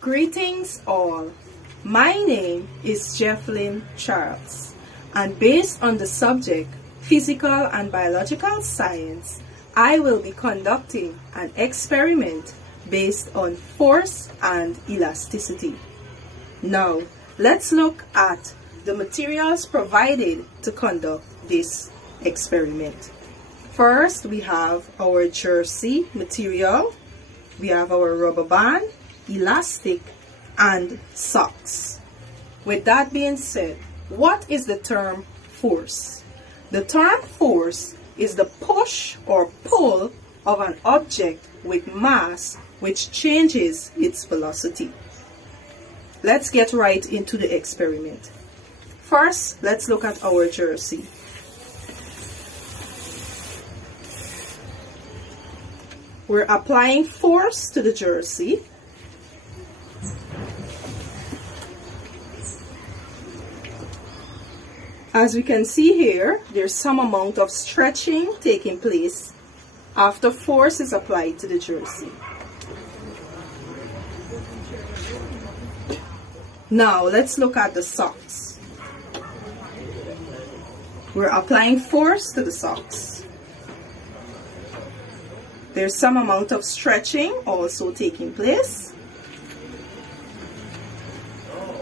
Greetings all. My name is Jefflyn Charles, and based on the subject Physical and Biological Science, I will be conducting an experiment based on force and elasticity. Now, let's look at the materials provided to conduct this experiment. First, we have our jersey material, we have our rubber band, elastic, and socks. With that being said, what is the term force? The term force is the push or pull of an object with mass which changes its velocity. Let's get right into the experiment. First, let's look at our jersey. We're applying force to the jersey. As we can see here, there's some amount of stretching taking place after force is applied to the jersey. Now, let's look at the socks. We're applying force to the socks. There's some amount of stretching also taking place.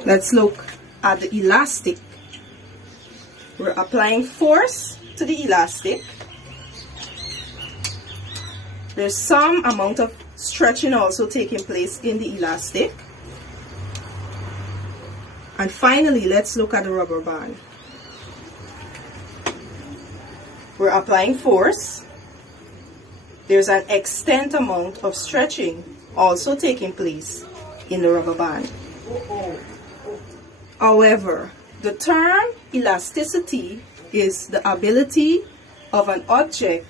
Let's look at the elastic. We're applying force to the elastic. There's some amount of stretching also taking place in the elastic. And finally, let's look at the rubber band. We're applying force. There's an extent amount of stretching also taking place in the rubber band. However, the term elasticity is the ability of an object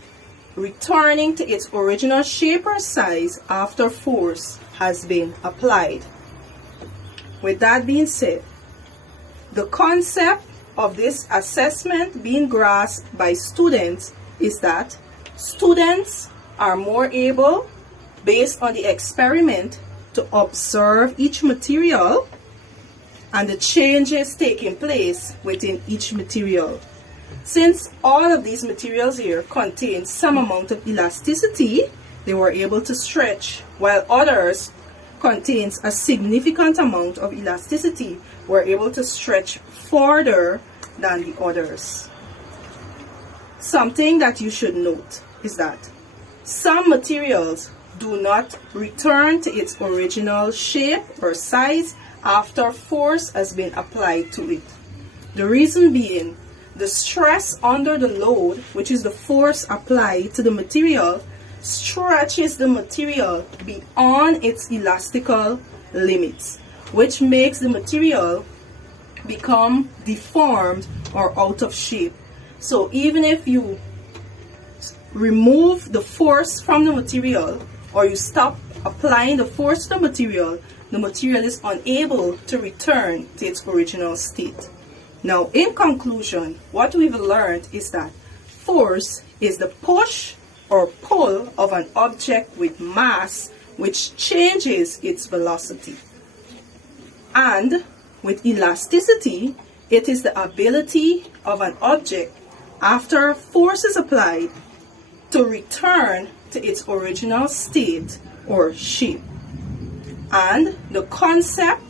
returning to its original shape or size after force has been applied. With that being said, the concept of this assessment being grasped by students is that students are more able, based on the experiment, to observe each material and the changes taking place within each material. Since all of these materials here contain some amount of elasticity, they were able to stretch, while others contains a significant amount of elasticity, were able to stretch further than the others. Something that you should note is that some materials do not return to its original shape or size after force has been applied to it. The reason being, the stress under the load, which is the force applied to the material, stretches the material beyond its elastical limits, which makes the material become deformed or out of shape. So even if you remove the force from the material, or you stop applying the force to the material is unable to return to its original state. Now, in conclusion, what we've learned is that force is the push or pull of an object with mass which changes its velocity. And with elasticity, it is the ability of an object, after force is applied, to return to its original state or shape. And the concept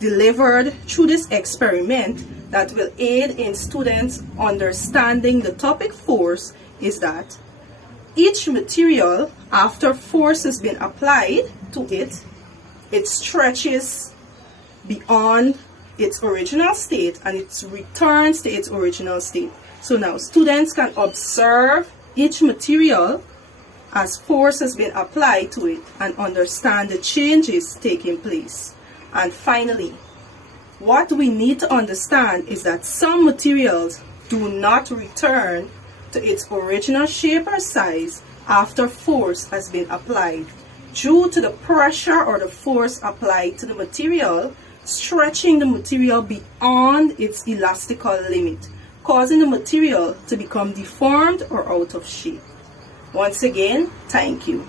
delivered through this experiment that will aid in students understanding the topic force is that each material, after force has been applied to it, it stretches beyond its original state and it returns to its original state. So now students can observe each material as force has been applied to it and understand the changes taking place. And finally, what we need to understand is that some materials do not return to its original shape or size after force has been applied due to the pressure or the force applied to the material stretching the material beyond its elastical limit, causing the material to become deformed or out of shape. Once again, thank you.